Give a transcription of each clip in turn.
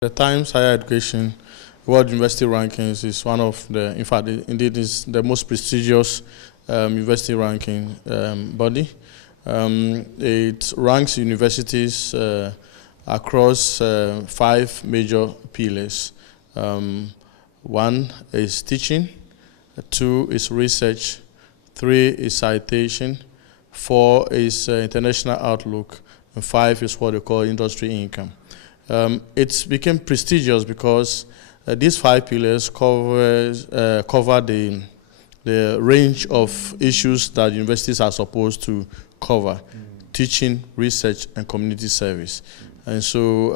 The Times Higher Education World University Rankings is one of the, in fact, indeed is the most prestigious university ranking body. It ranks universities across 5 major pillars. One is teaching, 2 is research, 3 is citation, 4 is international outlook, and 5 is what they call industry income. It became prestigious because these 5 pillars cover the range of issues that universities are supposed to cover: teaching, research, and community service. And so,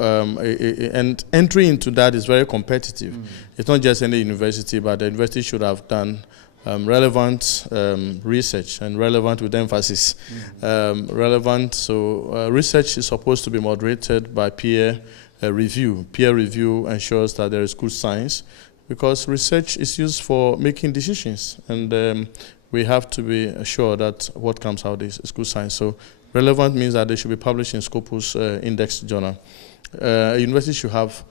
and entry into that is very competitive. It's not just any university, but the university should have done relevant research, and relevant with emphasis. Relevant, so research is supposed to be moderated by peer review. Peer review ensures that there is good science, because research is used for making decisions, and we have to be sure that what comes out is good science. So relevant means that they should be published in Scopus Index Journal. A university should have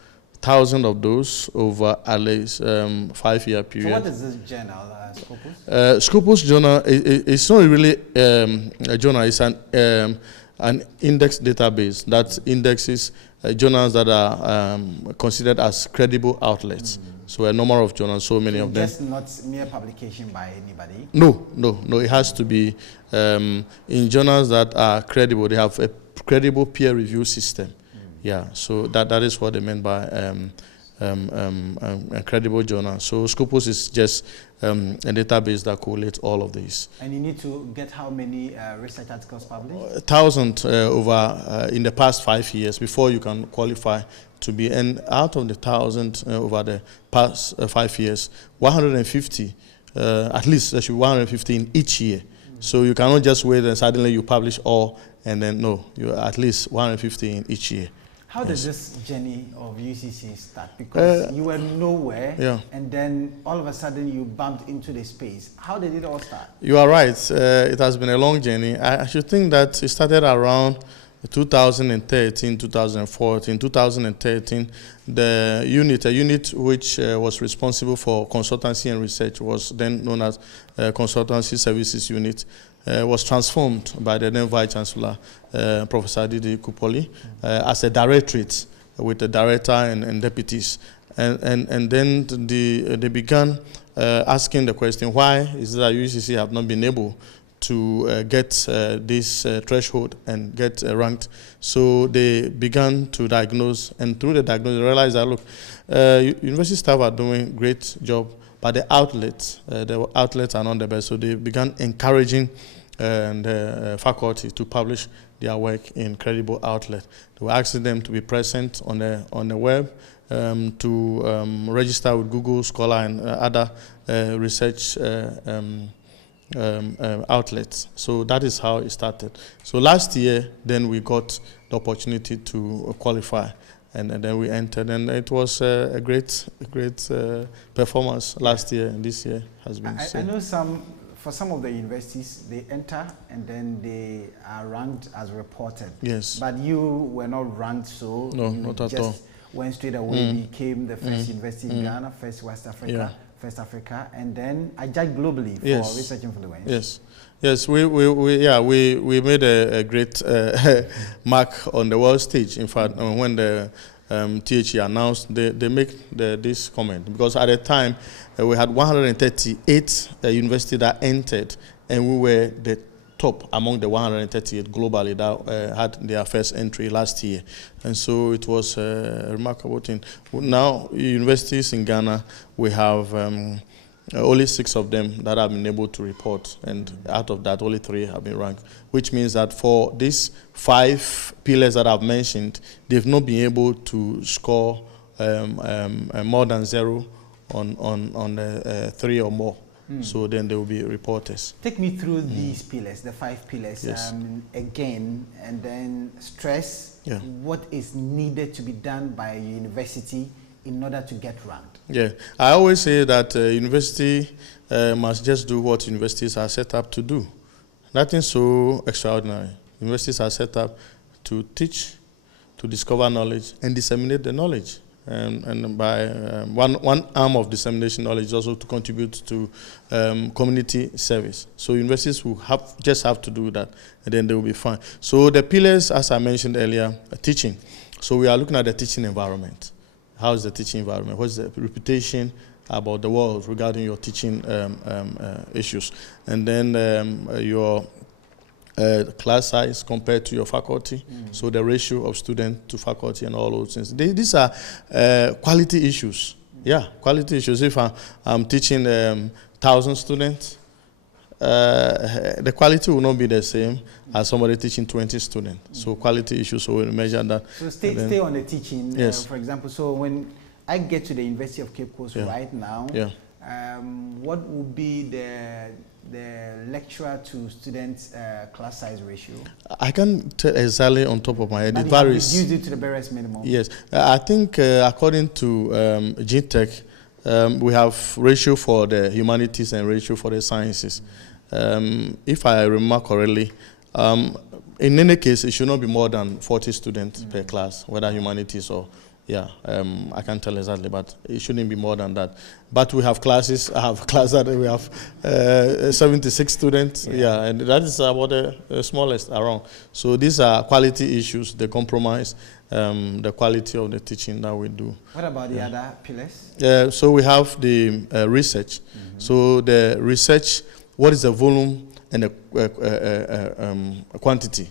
thousands of those over at least 5-year period. So what is this journal, Scopus? Scopus Journal, it's not really a journal, it's an index database that indexes journals that are considered as credible outlets. So a number of journals, so many of them. Just not mere publication by anybody? No. It has to be in journals that are credible. They have a credible peer review system. Yeah, so that is what they meant by a credible journal. So Scopus is just a database that collates all of these. And you need to get how many research articles published? 1,000 over in the past 5 years before you can qualify to be. And out of the 1,000 over the past 5 years, 150, at least there should be 150 in each year. So you cannot just wait and suddenly you publish all, and then no, you at least 150 in each year. How did this journey of UCC start? Because you were nowhere, and then all of a sudden you bumped into the space. How did it all start? You are right. It has been a long journey. I should think that it started around 2013, 2014. 2013, the unit, a unit which was responsible for consultancy and research, was then known as Consultancy Services Unit, was transformed by the then Vice Chancellor, Professor Didi Kupoli, as a directorate with a director and deputies. And then they began asking the question, why is it that UCC have not been able to get this threshold and get ranked? So they began to diagnose, and through the diagnosis, they realized that, look, university staff are doing a great job, but the outlets are not the best. So they began encouraging the faculty to publish their work in credible outlets. They were asking them to be present on the web, to register with Google Scholar and other research outlets. So that is how it started. So last year, then we got the opportunity to qualify, and then we entered, and it was a great performance last year, and this year has been. I know for some of the universities, they enter and then they are ranked as reported. Yes. But you were not ranked, so no, you not at just all. Went straight away, became the first university in Ghana, first West Africa, first Africa, and then I judged globally for research influence. Yes, we made a great mark on the world stage. In fact, when the THE announced, they make this comment, because at the time we had 138 universities that entered, and we were the top among the 138 globally that had their first entry last year. And so it was a remarkable thing. Now, universities in Ghana, we have only 6 of them that have been able to report, and out of that, only 3 have been ranked, which means that for these 5 pillars that I've mentioned, they've not been able to score more than 0 on the 3 or more. So then they will be reporters. Take me through these pillars, the 5 pillars, Yes. again, and then stress what is needed to be done by a university in order to get ranked. Yeah, I always say that university must just do what universities are set up to do. Nothing so extraordinary. Universities are set up to teach, to discover knowledge and disseminate the knowledge. And by one arm of dissemination knowledge is also to contribute to community service. So universities will just have to do that, and then they will be fine. So the pillars, as I mentioned earlier, are teaching. So we are looking at the teaching environment. How is the teaching environment? What is the reputation about the world regarding your teaching issues? And then your class size compared to your faculty, so the ratio of student to faculty and all those things. These are quality issues. Yeah, quality issues. If I'm teaching 1,000 students, the quality will not be the same as somebody teaching 20 students. So quality issues, so we'll measure that. So stay on the teaching, yes. For example. So when I get to the University of Cape Coast right now, what would be the lecturer to students class size ratio? I can't tell exactly on top of my head. It varies. Reduce it to the barest minimum. Yes, I think according to GTech, we have ratio for the humanities and ratio for the sciences. If I remember correctly, in any case, it should not be more than 40 students per class, whether humanities or I can't tell exactly, but it shouldn't be more than that. But we have classes. I have a class that we have 76 students. And that is about the smallest around. So these are quality issues, the compromise, the quality of the teaching that we do. What about the other pillars? So we have the research. So the research, what is the volume and the quantity?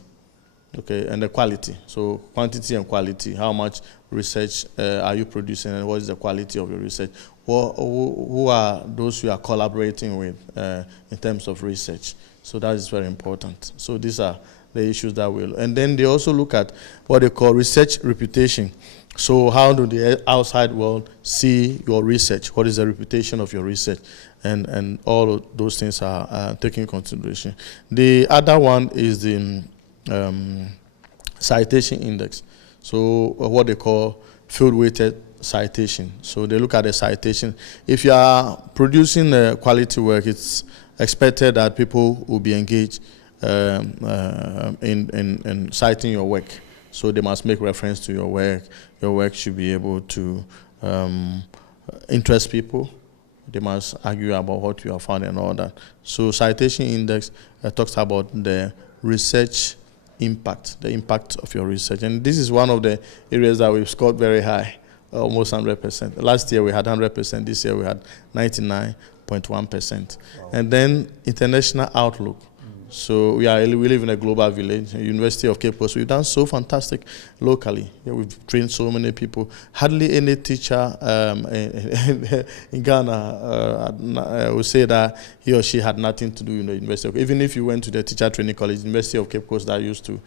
Okay, and the quality. So quantity and quality. How much research are you producing, and what is the quality of your research? Who are those you are collaborating with in terms of research? So that is very important. So these are the issues that we'll. And then they also look at what they call research reputation. So how do the outside world see your research? What is the reputation of your research? And all of those things are taken into consideration. The other one is the citation index. So what they call field-weighted citation. So they look at the citation. If you are producing quality work, it's expected that people will be engaged in citing your work. So they must make reference to your work. Your work should be able to interest people. They must argue about what you have found and all that. So citation index talks about the research impact, the impact of your research. And this is one of the areas that we've scored very high, almost 100%. Last year we had 100%, this year we had 99.1%. Wow. And then international outlook. So we live in a global village, University of Cape Coast. We've done so fantastic locally. We've trained so many people. Hardly any teacher in Ghana would say that he or she had nothing to do in the university. Even if you went to the teacher training college, University of Cape Coast, that used to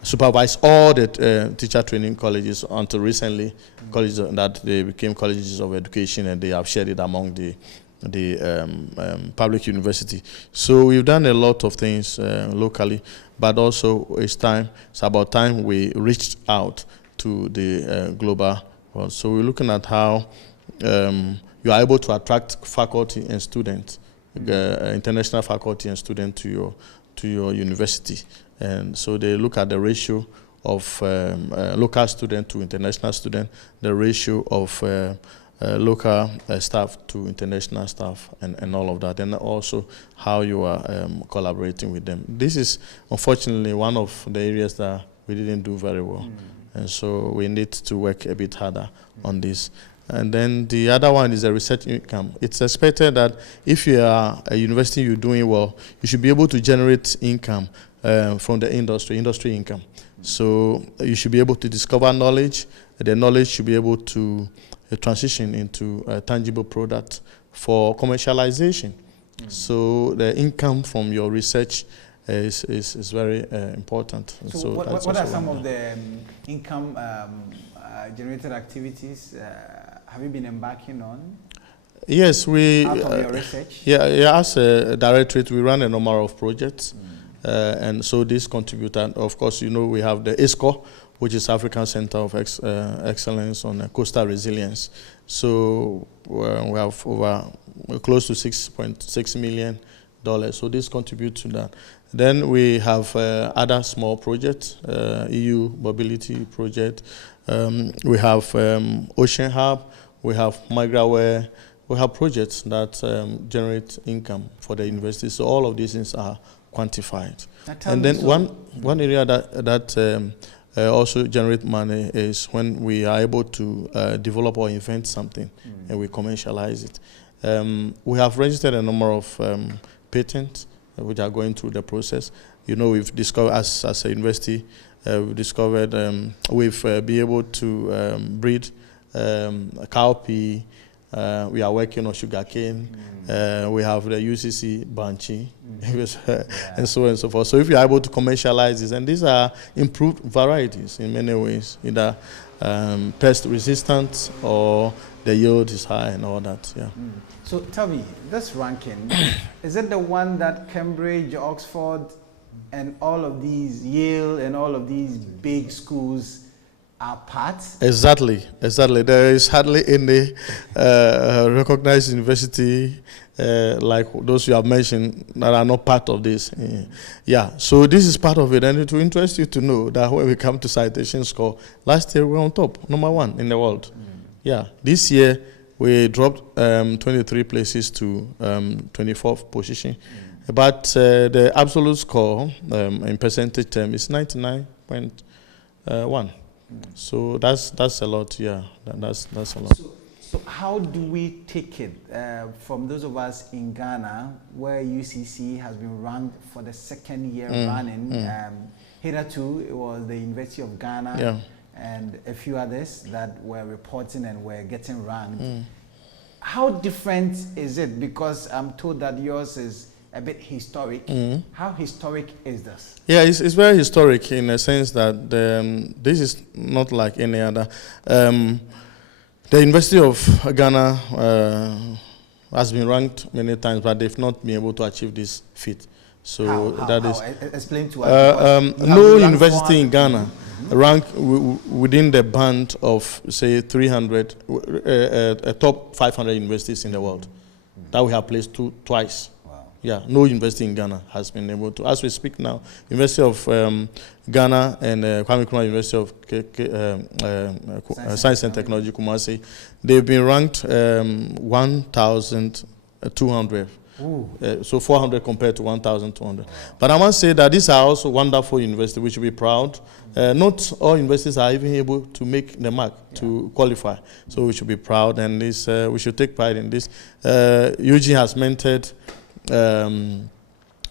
supervise all the teacher training colleges until recently, colleges that they became colleges of education, and they have shared it among the public university. So we've done a lot of things locally, but also it's about time we reached out to the global world. So we're looking at how you are able to attract faculty and students, international faculty and students to your university. And so they look at the ratio of local student to international student, the ratio of local staff to international staff, and all of that, and also how you are collaborating with them. This is unfortunately one of the areas that we didn't do very well, and so we need to work a bit harder on this. And then the other one is the research income. It's expected that if you are a university, you're doing well, you should be able to generate income from the industry income. So you should be able to discover knowledge. The knowledge should be able to transition into a tangible product for commercialization. So the income from your research is very important. So what are some of the income generated activities have you been embarking on? Yes, we. Out of your research? As a directorate, we run a number of projects, and so this contributed. Of course, we have the ASCO, which is African Center of Excellence on Coastal Resilience. So we have over close to $6.6 million. So this contributes to that. Then we have other small projects, EU mobility project, We have Ocean Hub, we have Migraware, we have projects that generate income for the university. So all of these things are quantified. And then one area that also generate money is when we are able to develop or invent something and we commercialize it. We have registered a number of patents which are going through the process. You know, we've discovered as a university, we've discovered we've been able to breed cowpea. We are working on sugarcane. We have the UCC Banchi, and so on and so forth. So if you are able to commercialize this, and these are improved varieties in many ways, either pest resistant or the yield is high and all that. Yeah. So tell me, this ranking, is it the one that Cambridge, Oxford, and all of these, Yale, and all of these big schools are part? Exactly. There is hardly any recognized university like those you have mentioned that are not part of this. Yeah, so this is part of it, and it will interest you to know that when we come to citation score, last year we were on top, #1 in the world. Yeah, this year we dropped 23 places to 24th position, but the absolute score in percentage term is 99.1. So that's a lot, yeah. That's a lot. So how do we take it from those of us in Ghana, where UCC has been ranked for the second year running? Hitherto, it was the University of Ghana and a few others that were reporting and were getting ranked. How different is it? Because I'm told that yours is a bit historic. How historic is this? Yeah, it's very historic in a sense that this is not like any other. The University of Ghana has been ranked many times, but they've not been able to achieve this feat. So that is explain to us. No university in Ghana rank within the band of say 300 top 500 universities in the world. That we have placed twice. Yeah, no university in Ghana has been able to. As we speak now, University of Ghana and Kwame Nkrumah University of Science and Technology, Kumasi, they've been ranked 1,200. So 400 compared to 1,200. But I must say that these are also wonderful universities. We should be proud. Not all universities are even able to make the mark to qualify. So we should be proud, and this we should take pride in this. Eugene has mentored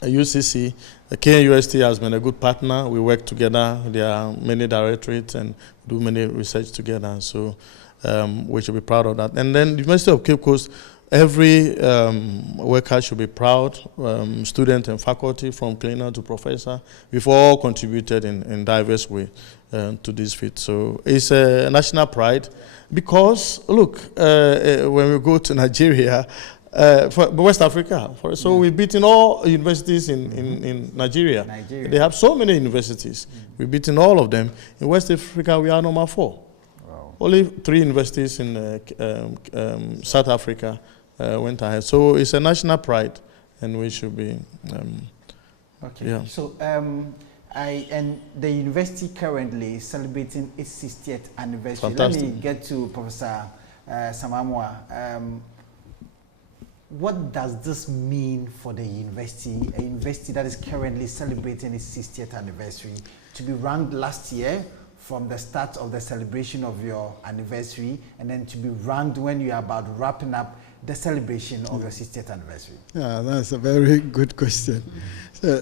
UCC, KNUST has been a good partner. We work together. There are many directorates and do many research together. So we should be proud of that. And then the University of Cape Coast, every worker should be proud. Student and faculty, from cleaner to professor, we've all contributed in diverse way to this feat. So it's a national pride because look, when we go to Nigeria. For West Africa. So we've beaten all universities in Nigeria. They have so many universities. We've beaten all of them. In West Africa, we are #4. Wow. Only 3 universities in South Africa went ahead. So it's a national pride, and we should be. Okay. Yeah. So and the university currently is celebrating its 60th anniversary. Fantastic. Let me get to Professor Samamwa. What does this mean for the university, a university that is currently celebrating its 60th anniversary, to be ranked last year from the start of the celebration of your anniversary, and then to be ranked when you are about wrapping up the celebration of your 60th anniversary? Yeah, that's a very good question. So,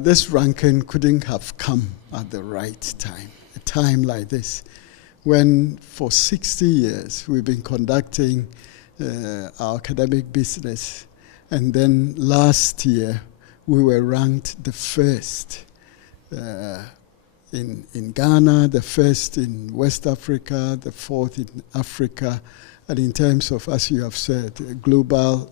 this ranking couldn't have come at the right time, a time like this, when for 60 years we've been conducting our academic business, and then last year we were ranked the first in Ghana, the first in West Africa, the 4th in Africa, and in terms of, as you have said, global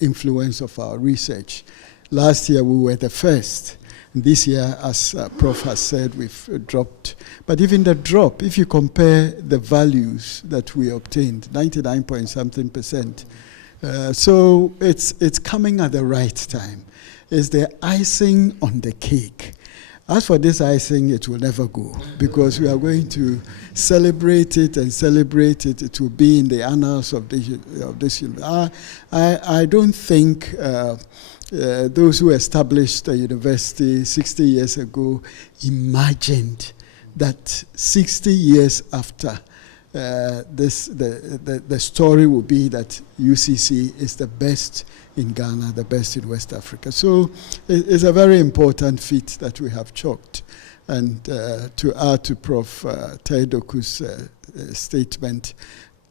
influence of our research. Last year we were the first. This year, as Prof has said, we've dropped. But even the drop, if you compare the values that we obtained, 99.something%. So it's coming at the right time. It's the icing on the cake. As for this icing, it will never go, because we are going to celebrate it and celebrate it. It will be in the annals of this university. I don't think those who established the university 60 years ago imagined that 60 years after the story will be that UCC is the best in Ghana, the best in West Africa. So it's a very important feat that we have chalked. And to add to Prof. Taidoku's statement,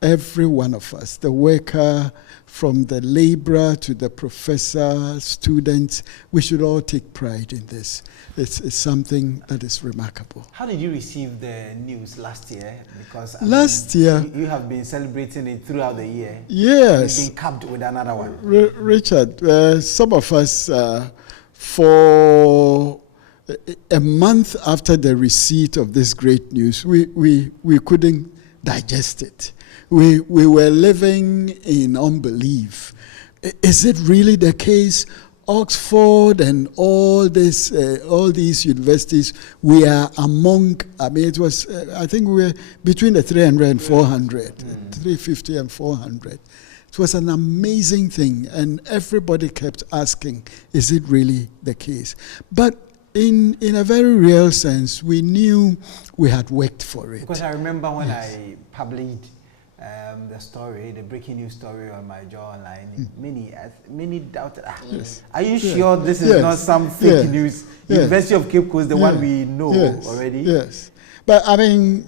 every one of us, the worker, from the laborer to the professor, students, we should all take pride in this. It's something that is remarkable. How did you receive the news last year? Because last year, you have been celebrating it throughout the year. Yes. You've been capped with another one. Richard, some of us, for a month after the receipt of this great news, we couldn't digest it. We were living in unbelief. Is it really the case? Oxford and all these universities, we are among, I mean, it was, I think we were between the 300 and 400, 350 and 400. It was an amazing thing, and everybody kept asking, is it really the case? But in a very real sense, we knew we had worked for it. Because I remember when I published the story, the breaking news story on my jaw online, many doubted, are you sure this is not some fake news? University of Cape Coast, the one we know already? Yes. But I mean,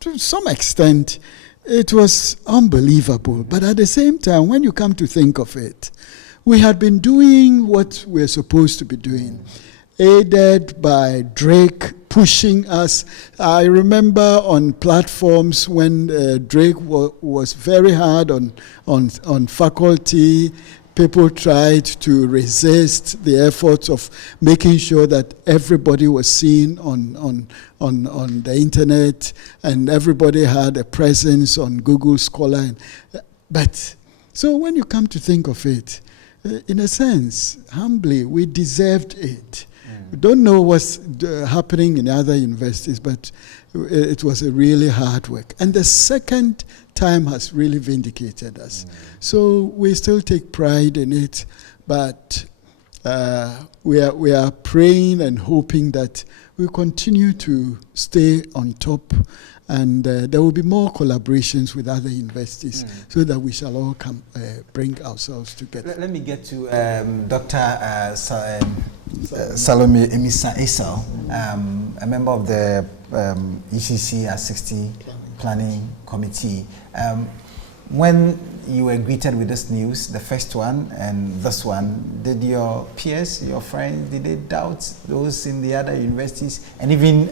to some extent, it was unbelievable. But at the same time, when you come to think of it, we had been doing what we're supposed to be doing, aided by Drake pushing us. I remember on platforms when Drake was very hard on faculty. People tried to resist the efforts of making sure that everybody was seen on the internet, and everybody had a presence on Google Scholar. But so when you come to think of it, in a sense, humbly, we deserved it. We don't know what's happening in other universities, but it was a really hard work. And the second time has really vindicated us. So we still take pride in it, but we are praying and hoping that we continue to stay on top, and there will be more collaborations with other universities so that we shall all come bring ourselves together. Let me get to Dr. Salome Emisa Esau, a member of the UCC at 60 Planning Committee. When you were greeted with this news, the first one and this one, did your peers, your friends, did they doubt those in the other universities? And even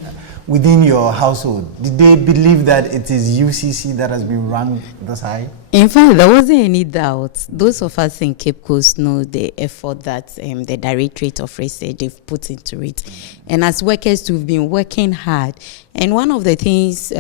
within your household, did they believe that it is UCC that has been ranked this high? In fact, there wasn't any doubt. Those of us in Cape Coast know the effort that the Directorate of Research they've put into it. And as workers, we've been working hard. And one of the things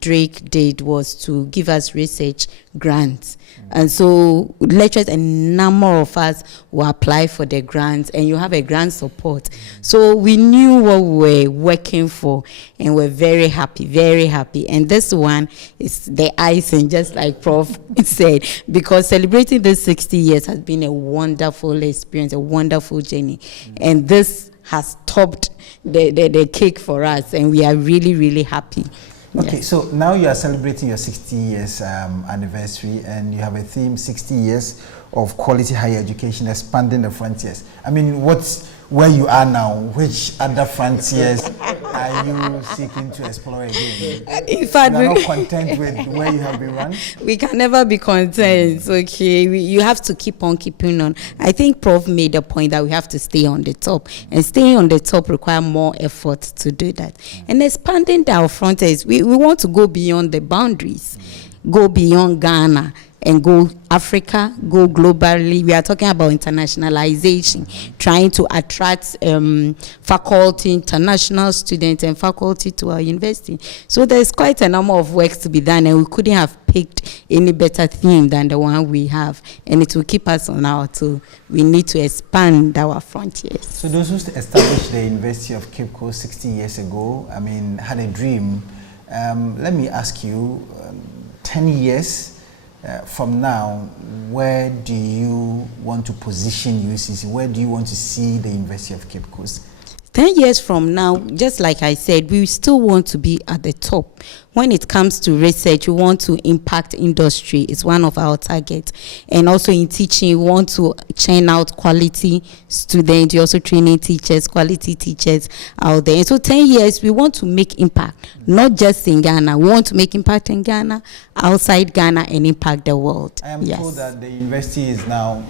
Drake did was to give us research grants. And so lecturers, a number of us will apply for the grants, and you have a grant support. So we knew what we were working for, and we're very happy, very happy. And this one is the icing, just like Prof said, because celebrating this 60 years has been a wonderful experience, a wonderful journey. And this has topped the cake for us, and we are really, really happy. Okay, yes. So now you are celebrating your 60 years anniversary, and you have a theme, 60 years of quality higher education, expanding the frontiers. I mean, where you are now, which other frontiers are you seeking to explore again? In fact, you are not content with where you have been run? We can never be content, okay? You have to keep on keeping on. I think Prof made a point that we have to stay on the top, and staying on the top requires more effort to do that. And expanding our frontiers, we want to go beyond the boundaries, go beyond Ghana. and go Africa, go globally. We are talking about internationalization, trying to attract faculty, international students and faculty to our university. So there's quite a number of work to be done, and we couldn't have picked any better theme than the one we have, and it will keep us on our toe. We need to expand our frontiers. So those who established the University of Cape Coast 60 years ago, I mean, had a dream. Let me ask you, 10 years from now, where do you want to position UCC? Where do you want to see the University of Cape Coast? 10 years from now, just like I said, we still want to be at the top. When it comes to research, we want to impact industry. It's one of our targets. And also in teaching, we want to churn out quality students. We're also training teachers, quality teachers out there. And so 10 years, we want to make impact, not just in Ghana. We want to make impact in Ghana, outside Ghana, and impact the world. I am told that the university is now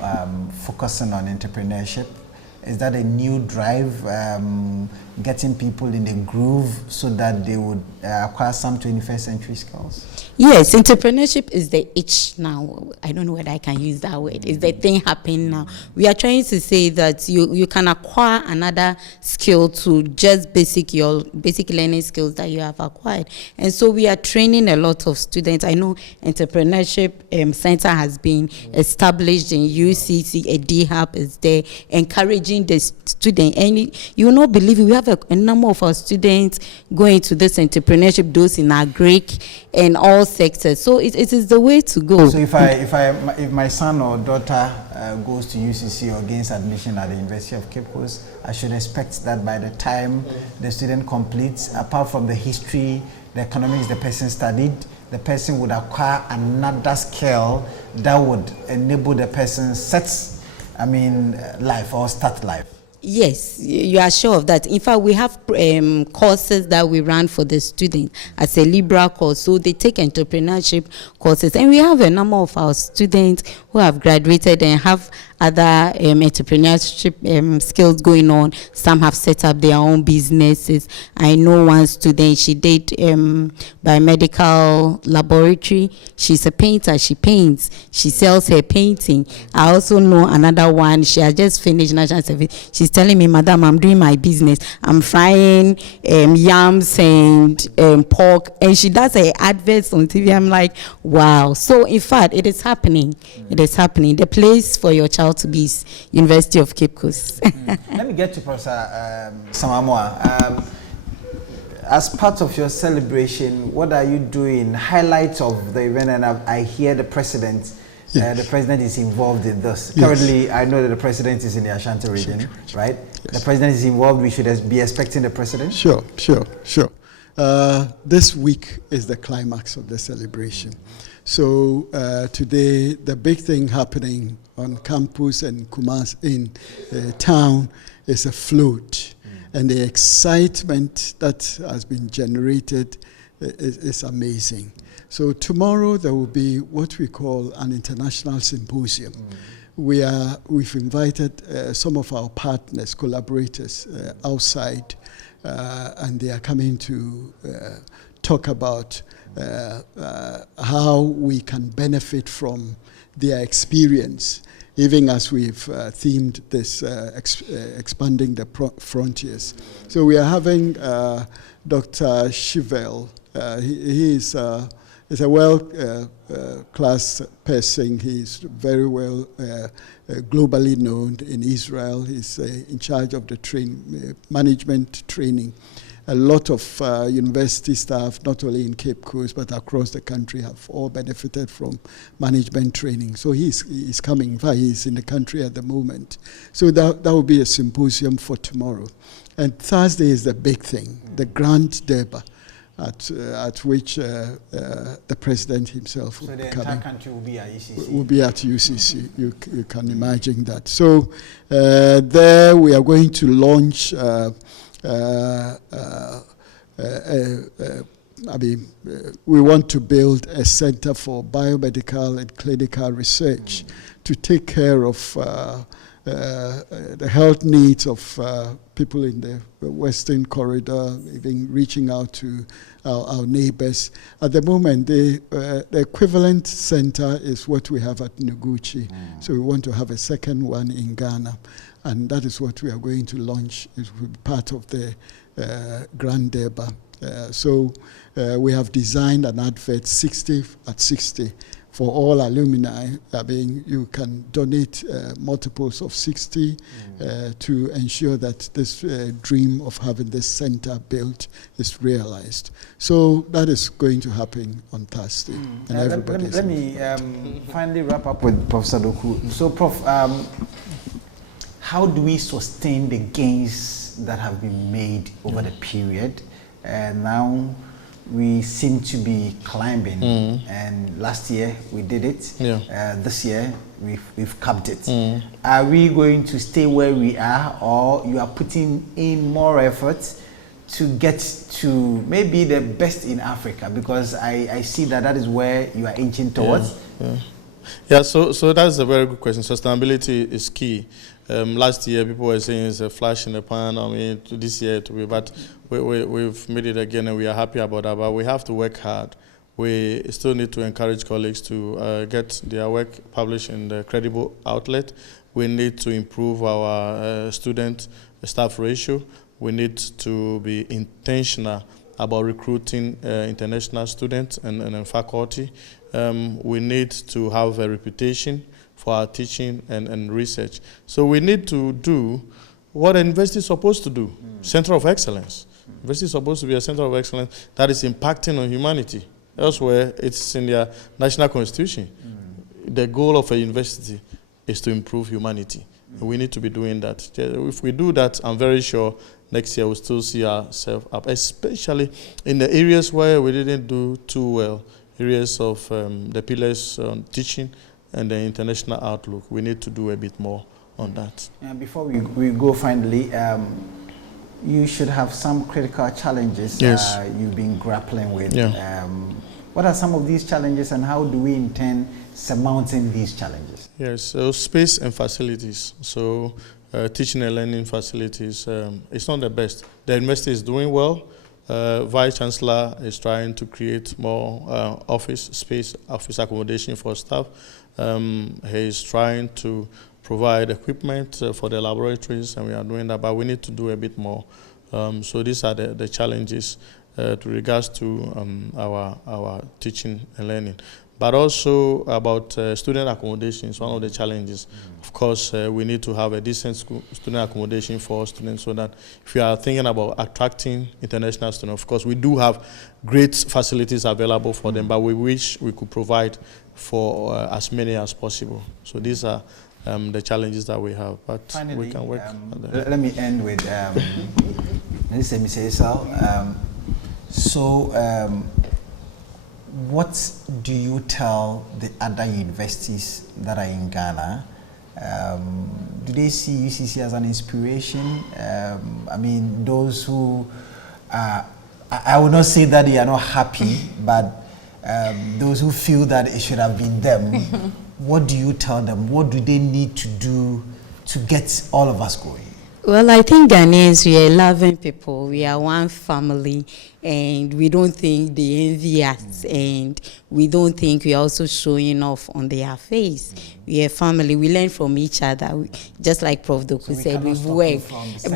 focusing on entrepreneurship. Is that a new drive, getting people in the groove so that they would acquire some 21st century skills? Yes, entrepreneurship is the itch now. I don't know whether I can use that word. It's the thing happening now. We are trying to say that you can acquire another skill to just your basic learning skills that you have acquired. And so we are training a lot of students. I know entrepreneurship center has been established in UCC. A D-Hub is there, encouraging the student. And you will not believe it, we have a number of our students going to this entrepreneurship, those in agric and all sectors. So it is the way to go. So if my son or daughter goes to UCC or gains admission at the University of Cape Coast, I should expect that by the time the student completes, apart from the history, the economics the person studied, the person would acquire another skill that would enable the person life or start life. Yes, you are sure of that. In fact, we have courses that we run for the students as a liberal course. So they take entrepreneurship courses. And we have a number of our students who have graduated and have other entrepreneurship skills going on. Some have set up their own businesses. I know one student, she did biomedical laboratory. She's a painter, she paints. She sells her painting. I also know another one, she has just finished national service. She's telling me, Madam, I'm doing my business. I'm frying yams and pork. And she does her adverts on TV. I'm like, wow. So in fact, it is happening. It is happening. The place for your child to be is University of Cape Coast. Let me get to Professor Samamua. As part of your celebration, what are you doing? Highlights of the event, and I hear the president. Yes. The president is involved in this. Yes. Currently, I know that the president is in the Ashanti region, right? Yes. The president is involved. We should be expecting the president? Sure. This week is the climax of the celebration. So today, the big thing happening on campus and Kumasi in town is a float. And the excitement that has been generated is amazing. So tomorrow there will be what we call an international symposium. We've invited some of our partners, collaborators outside, and they are coming to talk about how we can benefit from their experience, even as we've themed this expanding the frontiers. So we are having Dr. Shivel. He is a world-class person. He's very well globally known in Israel. He's in charge of the management training. A lot of university staff, not only in Cape Coast, but across the country, have all benefited from management training. So he's coming. In fact, he's in the country at the moment. So that will be a symposium for tomorrow. And Thursday is the big thing, the Grand Durbar, at which the president himself will be coming. So the entire country will be at UCC? Will be at UCC. You can imagine that. So there we are going to launch we want to build a center for biomedical and clinical research to take care of the health needs of people in the Western Corridor, even reaching out to our neighbors. At the moment, the equivalent center is what we have at Noguchi. So we want to have a second one in Ghana. And that is what we are going to launch. It will be part of the Grand Deba. So we have designed an advert 60 at 60 for all alumni. I mean, you can donate multiples of 60 to ensure that this dream of having this center built is realized. So that is going to happen on Thursday. And everybody. Let me finally wrap up with Professor Doku. So, Prof, how do we sustain the gains that have been made over the period? Now we seem to be climbing, and last year we did it. This year we've capped it. Are we going to stay where we are, or you are putting in more effort to get to maybe the best in Africa? Because I see that is where you are inching towards. Yeah, so that's a very good question. Sustainability is key. Last year, people were saying it's a flash in the pan. I mean, this year it will be, but we've made it again, and we are happy about that. But we have to work hard. We still need to encourage colleagues to get their work published in the credible outlet. We need to improve our student-staff ratio. We need to be intentional about recruiting international students and faculty. We need to have a reputation for our teaching and research. So we need to do what an university is supposed to do, center of excellence. University is supposed to be a center of excellence that is impacting on humanity. Elsewhere, it's in their national constitution. The goal of a university is to improve humanity. And we need to be doing that. If we do that, I'm very sure next year we'll still see ourselves up, especially in the areas where we didn't do too well, areas of the pillars on teaching and the international outlook. We need to do a bit more on that. And before we go finally, you should have some critical challenges you've been grappling with. What are some of these challenges, and how do we intend surmounting these challenges? Yes, so space and facilities. So teaching and learning facilities, it's not the best. The university is doing well. Vice Chancellor is trying to create more office space, office accommodation for staff. He is trying to provide equipment for the laboratories, and we are doing that, but we need to do a bit more. So these are the challenges to regards to our teaching and learning. But also about student accommodation is one of the challenges. Of course, we need to have a decent student accommodation for students, so that if you are thinking about attracting international students, of course, we do have great facilities available for them, but we wish we could provide for as many as possible. So these are the challenges that we have, but finally, we can work on them. Let me end with what do you tell the other universities that are in Ghana? Do they see UCC as an inspiration? I mean, those who I would not say that they are not happy, but those who feel that it should have been them, what do you tell them? What do they need to do to get all of us going? Well, I think Ghanaians, we are loving people. We are one family, and we don't think they envy us, and we don't think we are also showing off on their face. We are family. We learn from each other. Just like Prof. Doku said, we work,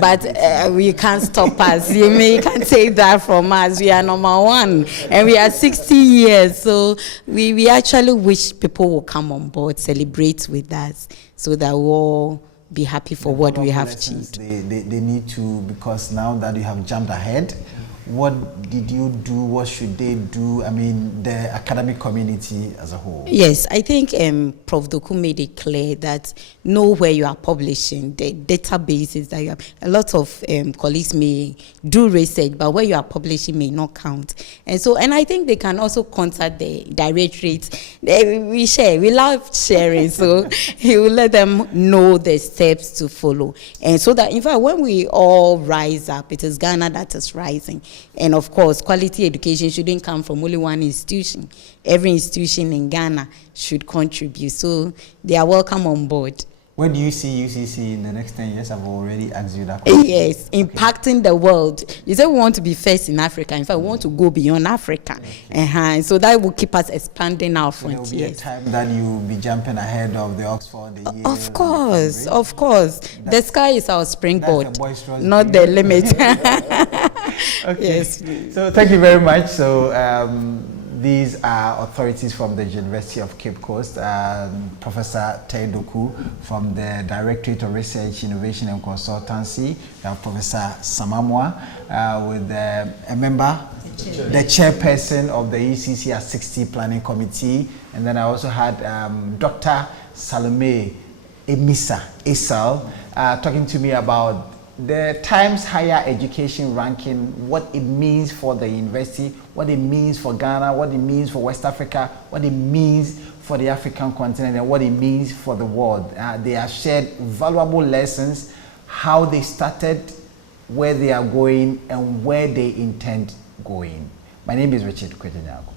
but we can't stop us. You can't take that from us. We are number one, and we are 60 years. So we actually wish people will come on board, celebrate with us, so that we all be happy for what we have achieved. They need to, because now that you have jumped ahead, what did you do? What should they do? I mean, the academic community as a whole. Yes, I think Prof. Doku made it clear that know where you are publishing, the databases that you have. A lot of colleagues may do research, but where you are publishing may not count. And I think they can also contact the directorate. We share, we love sharing, so he will let them know the steps to follow. And so that, in fact, when we all rise up, it is Ghana that is rising. And of course, quality education shouldn't come from only one institution. Every institution in Ghana should contribute. So they are welcome on board. Where do you see UCC in the next 10 years? I've already asked you that question. Yes, impacting the world. You say we want to be first in Africa. In fact, we want to go beyond Africa. So that will keep us expanding our frontiers. There will be a time that you will be jumping ahead of the Oxford. The Yale, of course, of course. The sky is our springboard, not dream. the limit. Okay. Yes. So thank you very much. So these are authorities from the University of Cape Coast. Professor Teidoku from the Directorate of Research, Innovation and Consultancy. We have Professor Samamwa with a member, the chairperson of the UCC at 60 Planning Committee. And then I also had Dr. Salome Emisa Esal talking to me about the Times Higher Education ranking, what it means for the university, what it means for Ghana, what it means for West Africa, what it means for the African continent, and what it means for the world. They have shared valuable lessons, how they started, where they are going, and where they intend going. My name is Richard Kwetenyago.